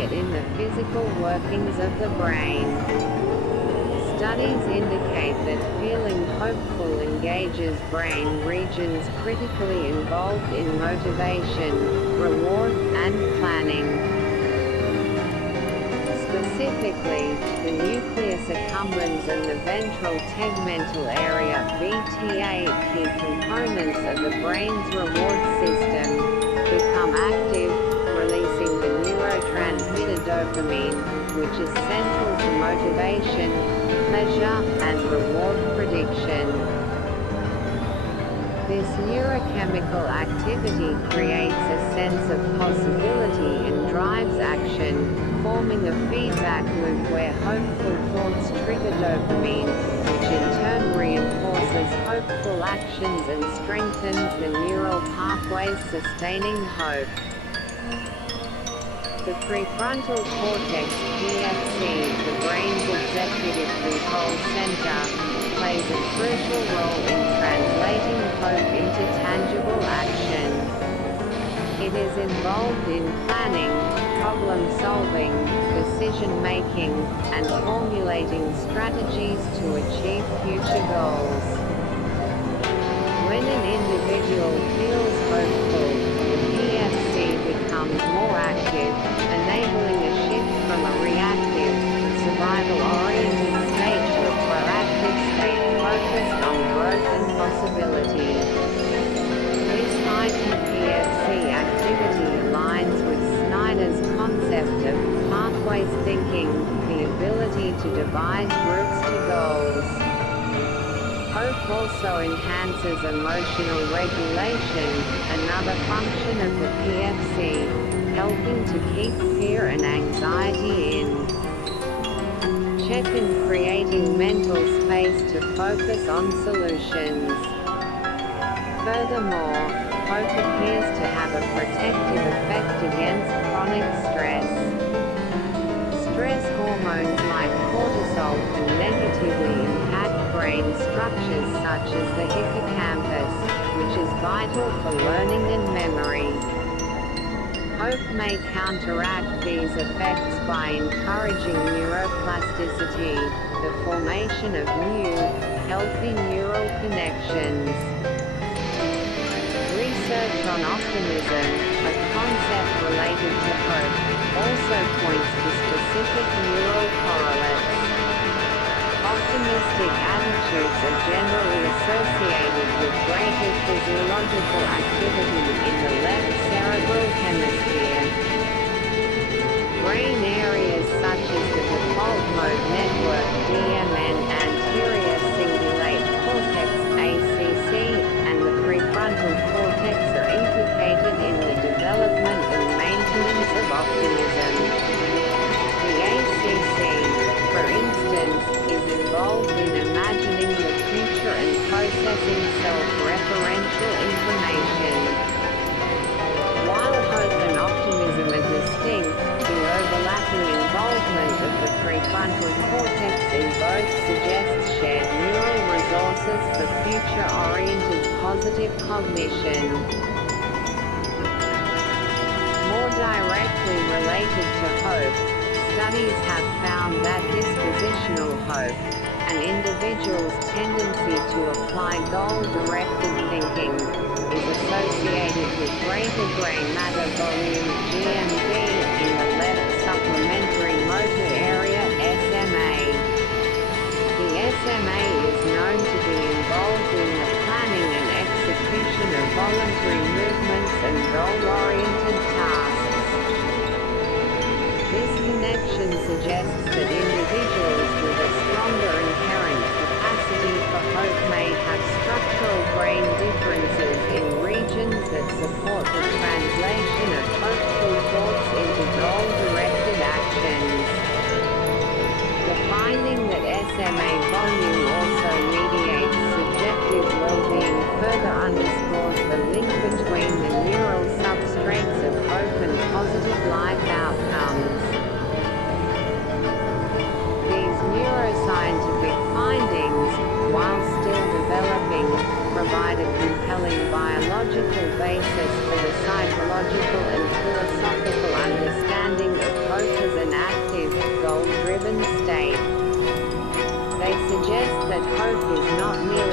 it in the physical workings of the brain. Studies indicate that feeling hopeful engages brain regions critically involved in motivation, reward, and planning. Specifically, the nucleus accumbens and the ventral tegmental area (VTA), key components of the brain's reward system, become active, releasing the neurotransmitter dopamine, which is central to motivation, pleasure, and reward prediction. This neurochemical activity creates a sense of possibility and drives action, forming a feedback loop where hopeful thoughts trigger dopamine, which in turn reinforces hopeful actions and strengthens the neural pathways sustaining hope. The prefrontal cortex (PFC), the brain's executive control center, plays a crucial role in translating hope into tangible action. It is involved in planning, problem-solving, decision-making, and formulating strategies to achieve future goals. When an individual feels hopeful, the PFC becomes more active, enabling a shift from a reactive, survival-oriented state to a proactive state focused on growth and possibility. This heightened PFC activity aligns with Snyder's concept of pathways thinking, the ability to devise routes to goals. Hope also enhances emotional regulation, another function of the PFC, helping to keep fear and anxiety in check and creating mental space to focus on solutions. Furthermore, hope appears to have a protective effect against chronic stress. Stress hormones like cortisol can negatively impact brain structures such as the hippocampus, which is vital for learning and memory. Hope may counteract these effects by encouraging neuroplasticity, the formation of new, healthy neural connections. Research on optimism, a concept related to hope, also points to specific neural correlates. Optimistic attitudes are generally associated with greater physiological activity in the left cerebral hemisphere. Brain areas such as the default mode network (DMN), anterior cingulate cortex (ACC), and the prefrontal cortex are implicated in the development and maintenance of optimism. The ACC, for instance, is involved in imagining the future and processing self-referential information. While hope and optimism are distinct, the overlapping involvement of the prefrontal cortex in both suggests shared neural resources for future-oriented positive cognition. More directly related to hope, studies have found that dispositional hope, an individual's tendency to apply goal-directed thinking, is associated with greater gray matter volume (GMV) in the left supplementary motor area (SMA). The SMA is known to be involved in the planning and execution of voluntary movements and goal-oriented tasks. This connection suggests that individuals with a stronger inherent capacity for hope may have structural brain differences in regions that support the translation of hopeful thoughts into goal-directed actions. The finding that SMA volume also mediates subjective well-being further underscores the link between the neural substrates of hope and positive life outcomes. These neuroscientific findings, while still developing, provide a compelling biological basis for the psychological and philosophical understanding of hope that hope is not merely